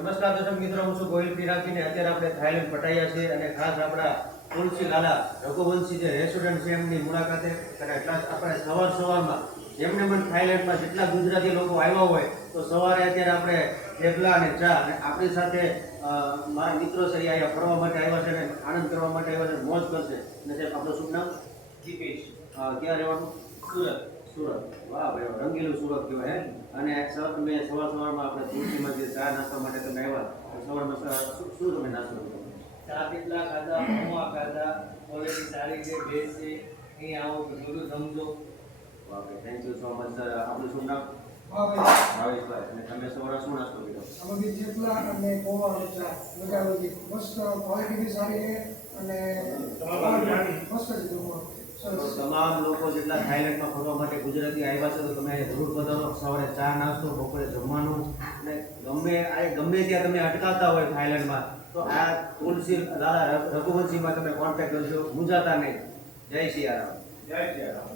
નમસ્કાર દર્શક મિત્રો, હું છું ગોહિલ પિરાગીને. અત્યારે આપણે થાઈલેન્ડ પટાયા છે અને ખાસ આપણા તુલસી લાલા રઘુવંશી જે રેસ્ટોરન્ટ છે એમની મુલાકાતે અને એટલા આપણે સવારમાં જેમને પણ થાઈલેન્ડમાં જેટલા ગુજરાતી લોકો આવ્યા હોય તો સવારે અત્યારે આપણે થેપલા અને ચા અને આપણી સાથે મારા મિત્રો છે એ અહીંયા ફરવા માટે આવ્યા છે અને આનંદ કરવા માટે આવ્યા છે, મોજ કરશે. અને સાહેબ આપણું શુભ નામ? દીપેશ. ક્યાં રહેવાનું? સુરત. સુરત. વાહ ભાઈ, રંગીલું સુરત કહેવાય હે. અને તમે સવારમાં આપણે તુલસીમાં જે ચા નાસ્તા માટે તમે આવ્યા સવારમાં શું તમે નાસ્તો કર્યો? ચા પીપલા ખાધા, પૌવા ખાધા, ક્વોલિટી સારી છે, બેસ્ટ છે. અહીં આવો તો જરૂર સમજો. વાહ ભાઈ, thank you so much sir. આપણું શું નામ? ભાવેશભાઈ. અને તમે સવારે શું નાસ્તો કર્યો? અમે થેપલા અને પૌવા અને ચા મજા આવી. મસ્ત ક્વોલિટી બી સારી છે અને મસ્ત છે જમવાનું. તમામ લોકો જેટલા થાઈલેન્ડમાં ફરવા માટે ગુજરાતી આવ્યા છે તો તમે જરૂર પધારો. સવારે ચા નાસ્તો, બપોરે જમવાનું અને ગમે ત્યાં તમે અટકાતા હોય થાઈલેન્ડમાં તો આ તુલસી લાલા રઘુવંશીમાં તમે કોન્ટેક્ટ કરજો, મૂંઝાતા નહીં. જય સિયારામ. જય શ્રી રામ.